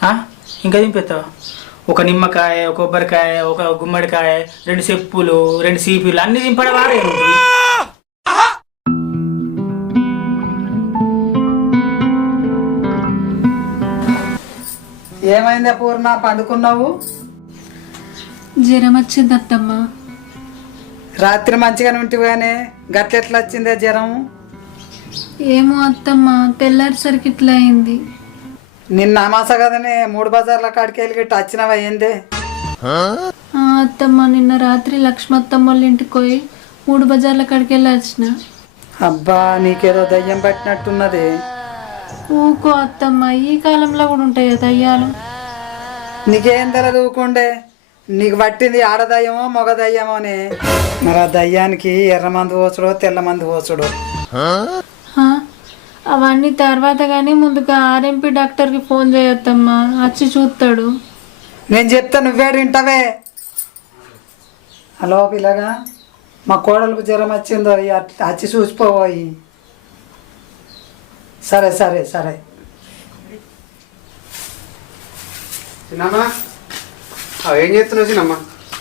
ఆ? ఇంకా దింపేస్తావా? ఒక నిమ్మకాయ, ఒక కొబ్బరికాయ, ఒక గుమ్మడికాయ, 2 చెప్పులు, 2 సీపీలు అన్ని దింపడే వారే ఉంటుంది. ఏమైందే పూర్ణ, పండుకున్నావు? జ్వరం వచ్చింది అత్తమ్మ. రాత్రి మంచిగానే ఉంటివిగానే గట్లెట్లా వచ్చిందే జ్వరం? ఏమో అత్తమ్మ, తెల్లారిసరికి ఇట్లా అయింది. నిన్న అమాస కదనే 3 బజార్ల కాడికి వెళ్ళి గిట్ట వచ్చినవా ఏందే? అత్తమ్మ, నిన్న రాత్రి లక్ష్మత్తమ్మ వాళ్ళ ఇంటికి పోయి 3 బజార్ల కాడికి వెళ్ళి వచ్చిన. అబ్బా, నీకేదో దయ్యం పట్టినట్టున్నది. ఊకో అత్తమ్మ, ఈ కాలంలో కూడా ఉంటాయి దయ్యాలు. నీకేం తెలదు ఊకుండే. నీకు పట్టింది ఆడదయ్యమో మగ దయ్యమోనే. మరి ఆ దయ్యానికి ఎర్ర మందు పోచుడో తెల్ల మందు పోచుడో? అవన్నీ తర్వాత కానీ ముందుగా ఆర్ఎంపీ డాక్టర్కి ఫోన్ చేయొద్దమ్మా, వచ్చి చూస్తాడు. నేను చెప్తా, నువ్వేడు వింటావే. హలో పిల్లగా, మా కోడలకు జ్వరం వచ్చిందో వచ్చి చూసిపోయి. సరే సరే సరే. చిన్నమ్మా, ఏం చేస్తున్నావు చిన్నమ్మా?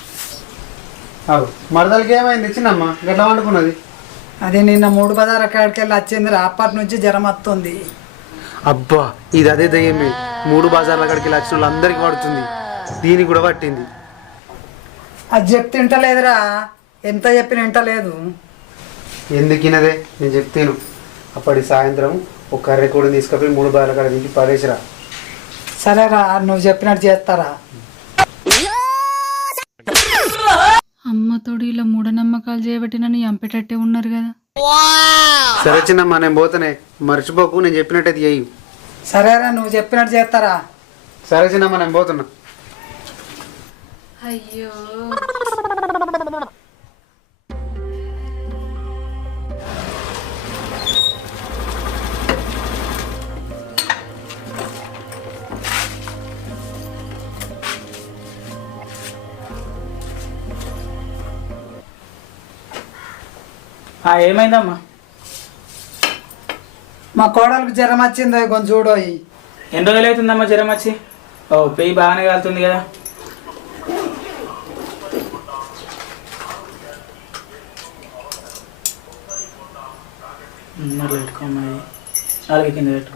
మరదలకి ఏమైంది చిన్నమ్మా? గట్లా వండుకున్నది. అది నిన్న 3 బజార్ కాడికి వెళ్ళి వచ్చింది. అప్పటి నుంచి జ్వరం వస్తుంది. అబ్బా, ఇది అదే దయ్యమే. 3 బజార్ల కాడికి వచ్చిన వాళ్ళందరికీ పడుతుంది, దీనికి కూడా పట్టింది. అది చెప్తే వింటలేదురా, ఎంత చెప్పిన వింటలేదు. ఎందుకు వినదే? నేను చెప్తాను. అప్పటి సాయంత్రం ఒక కర్రె కూడా తీసుకుపోయి 3 బజార్ల కాడ దింపి పడేసిరా. సరేరా, నువ్వు చెప్పినట్టు చేస్తారా? అమ్మతోడు ఇలా మూఢనమ్మకాలు చేయబట్టినని చంపేటట్టే ఉన్నారు కదా. సరే చిన్నమ్మా, నేను పోతానే. మర్చిపోకు, నేను చెప్పినట్టయితే చెయ్యి. సరేరా, నువ్వు చెప్పినట్టు చేస్తారా? సరే చిన్నమ్మా, నేను పోతున్నా. అయ్యో, ఏమైందమ్మా? మా కోడలకు జ్వరం వచ్చిందో కొంచెం చూడోయి. ఎన్ని రోజులు అవుతుందమ్మా జ్వరం వచ్చి? ఓ, పెయ్యి బాగానే కాలుతుంది కదా. అట్లా పెట్టుకోమ్మా, నాలుగు కింద పెట్టుకో.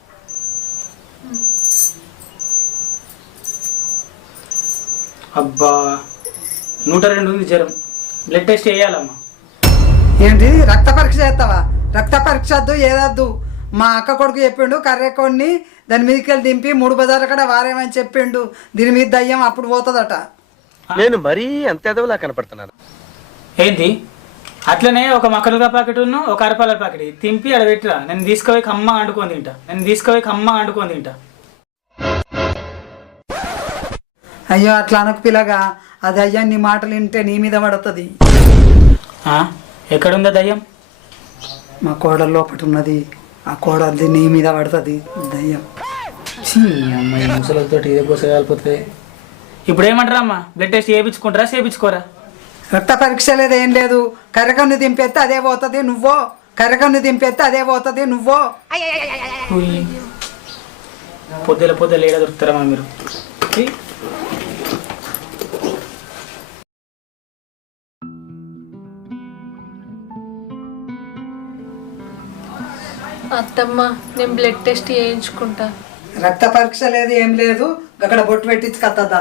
అబ్బా, 102 ఉంది జ్వరం. బ్లడ్ టెస్ట్ చేయాలమ్మా. ఏంటి, రక్త పరీక్ష చేస్తావా? రక్త పరీక్ష వద్దు, ఏదద్దు. మా అక్క కొడుకు చెప్పిండు, కర్రెకోడిని దాని మీదకి వెళ్ళి దింపి 3 బజార్ల కాడ వారేమని చెప్పిండు. దీని మీద దయ్యం అప్పుడు పోతుందట. నేను మరీ అంత ఎదవలా కనపడుతున్నాను. ఏంటి? అట్లనే ఒక మక్కలుగా ప్యాకెట్ ఒక అరపాల ప్యాకెట్ తింపి అక్కడ పెట్టిరా. నేను తీసుకుపోయి కమ్మ వండుకొని తింటా. అయ్యో, అట్లా అనకు పిల్లగా. అది అయ్యా నీ మాటలు వింటే నీ మీద పడుతుంది. ఎక్కడుందా దయ్యం? మా కోడలు లోపట ఉన్నది. ఆ కోడలిది నీ మీద పడుతుంది దయ్యం. అమ్మాయి ముసలతో ఇదే కోసగాలిపోతుంది. ఇప్పుడు ఏమంటారా అమ్మా? బ్లడ్ టెస్ట్ చేయించుకుంటారా చేయించుకోరా? రక్త పరీక్ష లేదు, ఏం లేదు. కర్రకన్ను దింపేస్తే అదే పోతుంది నువ్వో. కర్రకన్ను దింపేస్తే అదే పోతుంది నువ్వో. పొద్దుల ఏడ దొరుకుతారమ్మా మీరు? అత్తమ్మ, నేను బ్లడ్ టెస్ట్ చేయించుకుంటా. రక్త పరీక్ష లేదు, ఏం లేదు. అక్కడ బొట్టు పెట్టించి కత్తదా.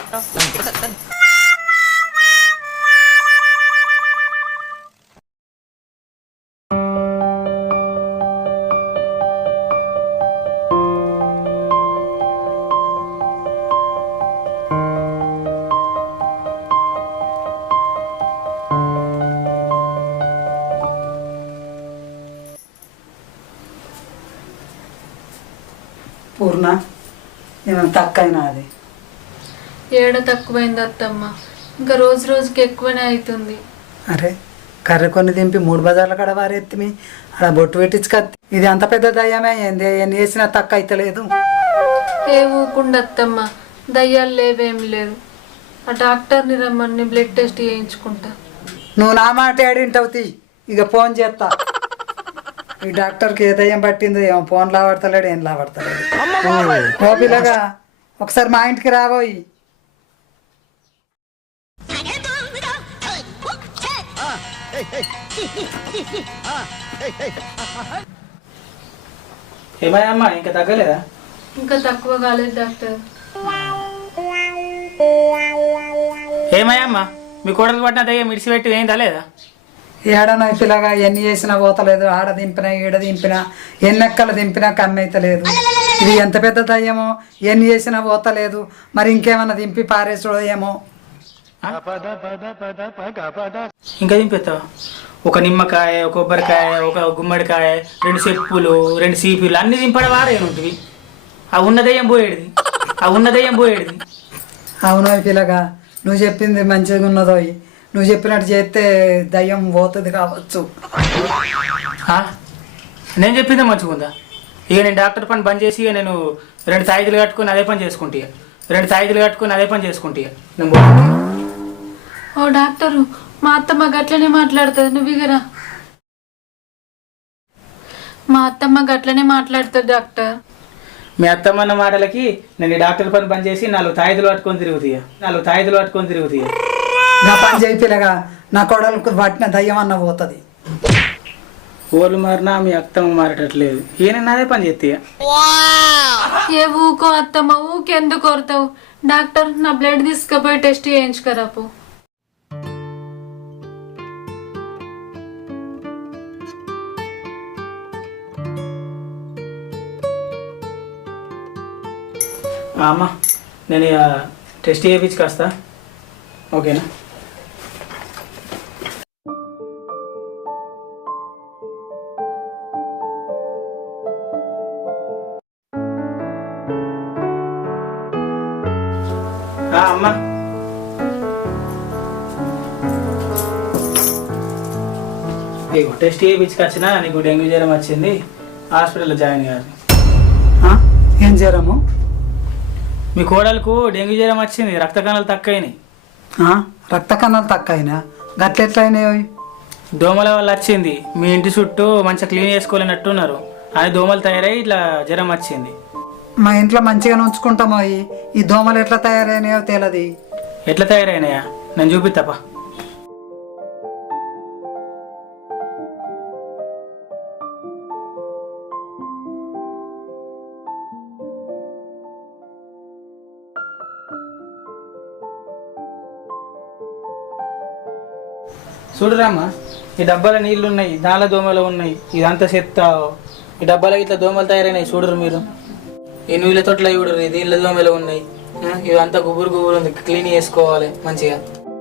పూర్ణ, నేను తక్కువైనా అది ఏడ తక్కువైంది అత్తమ్మ, ఇంకా రోజు రోజుకి ఎక్కువనే అవుతుంది. అరే, కర్ర కొన్ని దింపి 3 బజార్ల కాడ వారెత్తిమి అలా బొట్టు పెట్టించి కత్తి. ఇది అంత పెద్ద దయ్యమే ఏంది? ఎన్ని వేసినా తక్కువ అయితలేదు. ఏ ఊకుండా అత్తమ్మ, దయ్యాలు లేవేం లేదు. ఆ డాక్టర్ని రమ్మని బ్లడ్ టెస్ట్ చేయించుకుంటా. నువ్వు నా మాట ఏడింటవుతి. ఇక ఫోన్ చేస్తా. ఈ డాక్టర్కి ఏ దయ్యం పట్టిందో ఏమో. ఫోన్ లావడతలేడు, ఏం లావడతలేడు. ఓ పిల్లగా, ఒకసారి మా ఇంటికి రాబోయి. ఏమయ్యమ్మా ఇంకా తగ్గలేదా? ఇంకా తక్కువ కాలేదు డాక్టర్. ఏమయ్యమ్మా మీ కోడలు పట్టిన దయ్యం మిడిసిపెట్టి ఏం తలేదా? ఏడనో పిల్లగా ఎన్ని చేసినా పోతలేదు, ఆడ దింపినా ఈడ దింపినా ఎన్నెక్కలు దింపినా కన్నైతలేదు. ఇది ఎంత పెద్ద దయ్యమో, ఎన్ని చేసినా పోతలేదు. మరి ఇంకేమన్నా దింపి పారేసుడో ఏమో. ఇంకా దింపేస్తావా? ఒక నిమ్మకాయ, ఒక కొబ్బరికాయ, ఒక గుమ్మడికాయ, 2 చెప్పులు, 2 సీపీలు అన్ని దింపడం వారేనుంటివి. ఆ ఉన్న దయ్యం పోయేది, ఆ ఉన్న దయ్యం పోయేది. అవునో పిల్లగా, నువ్వు చెప్పింది మంచిగా ఉన్నదో. నువ్వు చెప్పినట్టు చేస్తే దయ్యం పోతుంది కావచ్చు. నేను చెప్పిందే మంచిగుందా? ఇక నేను డాక్టర్ పని బంద్ చేసి ఇక నేను 2 తాయిదులు కట్టుకుని అదే పని చేసుకుంటా. 2 తాయిదులు కట్టుకుని అదే పని చేసుకుంటా. నేను ఓ డాక్టరు, మా అత్తమ్మ గట్లనే మాట్లాడుతుంది, నువ్వు ఇగరా. మా అత్తమ్మ గట్లనే మాట్లాడుతుంది డాక్టర్. మీ అత్తమ్మన్న మాటలకి నేను ఈ డాక్టర్ పని బంద్ చేసి 4 తాయిదులు పట్టుకొని తిరుగుతాయా. నా పని చేయి పిల్లగా, నా కొడలకు పట్టిన దయ్యం అన్న పోతుంది. ఓళ్ళు మారినా మీ అత్తమ్మ మారేటట్లేదు. ఈయన అదే పని చేస్తాయా? ఏ ఊకో అత్తమ్మ, ఊకెందుకు కొడతావు? డాక్టర్, నా బ్లడ్ తీసుకుపోయి టెస్ట్ చేయించుకరాపు. అమ్మ నేను ఇక టెస్ట్ చేయించుకొస్తా, ఓకేనా? అమ్మ ఇగో టెస్ట్ చేయించుకొచ్చినా, నీకు డెంగ్యూ జ్వరం వచ్చింది, హాస్పిటల్లో జాయిన్ కాదు. ఏం జ్వరము? మీ కోడలకు డెంగ్యూ జ్వరం వచ్చింది, రక్త కణాలు తక్కువైనాయి. రక్త కణాలు తక్కువైనా? గట్లెట్లయినాయి? దోమల వల్ల వచ్చింది. మీ ఇంటి చుట్టూ మంచిగా క్లీన్ చేసుకోలేనట్టున్నారు, అని దోమలు తయారై ఇట్లా జ్వరం వచ్చింది. మా ఇంట్లో మంచిగా ఉంచుకుంటామో, ఈ దోమలు ఎట్లా తయారైనాయో తెలియదు. ఎట్లా తయారైనాయా? నేను చూపిస్తాపా. చూడరామ్మా, ఈ డబ్బాలో నీళ్ళు ఉన్నాయి, దానిలో దోమలు ఉన్నాయి, ఇదంతా చెత్త. ఈ డబ్బాలో ఇట్లా దోమలు తయారైనాయి చూడరు మీరు. ఈ నీళ్ళ తోటలో చూడరు, దీనిలో దోమలు ఉన్నాయి. ఇదంతా గుబురు గుబురు ఉంది, క్లీన్ చేసుకోవాలి మంచిగా.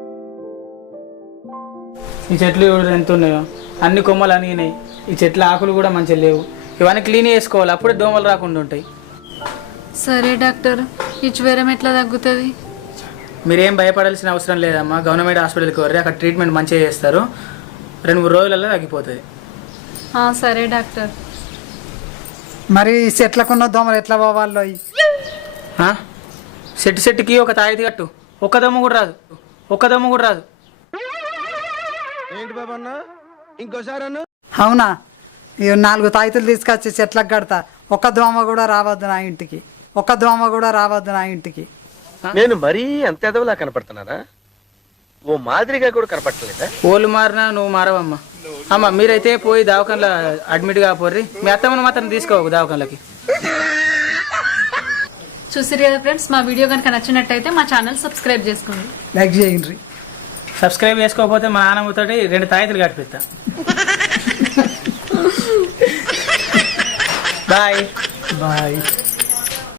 ఈ చెట్లు చూడరు ఎంత ఉన్నాయో, అన్ని కొమ్మలు అనిగినాయి. ఈ చెట్ల ఆకులు కూడా మంచిగా లేవు. ఇవన్నీ క్లీన్ చేసుకోవాలి, అప్పుడే దోమలు రాకుండా ఉంటాయి. సరే డాక్టర్, ఈ జ్వరం ఎట్లా తగ్గుతుంది? మీరేం భయపడాల్సిన అవసరం లేదమ్మా. గవర్నమెంట్ హాస్పిటల్కి వర్రి, అక్కడ ట్రీట్మెంట్ మంచిగా చేస్తారు. 2-3 రోజులలో తగ్గిపోతుంది. సరే డాక్టర్. మరి చెట్లకున్న దోమలు ఎట్లా పోవాలో? చెట్టుకి ఒక తాయిది కట్టు, ఒక్క దమ్ము కూడా రాదు. ఏంటి బాబన్న ఇంకోసారి? అవునా? 4 తాయితులు తీసుకొచ్చి చెట్లకు కడతా. ఒక్క దోమ కూడా రావద్దు నా ఇంటికి. నేను మరీ అంత ఎదవలా కనపడుతున్నారా? ఓ మాదిరిగా కూడా కనపడలేదా? ఓళ్ళు మారినా నువ్వు మారవమ్మా. అమ్మ మీరైతే పోయి దవాఖానలో అడ్మిట్ కాపోర్రి. మీ అత్తమ్మను మాత్రం తీసుకోవు దవాఖానలకి. చూసిరు కదా ఫ్రెండ్స్, మా వీడియో కనుక నచ్చినట్టయితే మా ఛానల్ సబ్స్క్రైబ్ చేసుకోండి, లైక్ చేయండి. సబ్స్క్రైబ్ చేసుకోకపోతే మా నాన్నమ్మతో 2 తాయితులు కట్టిపిస్తా. బాయ్.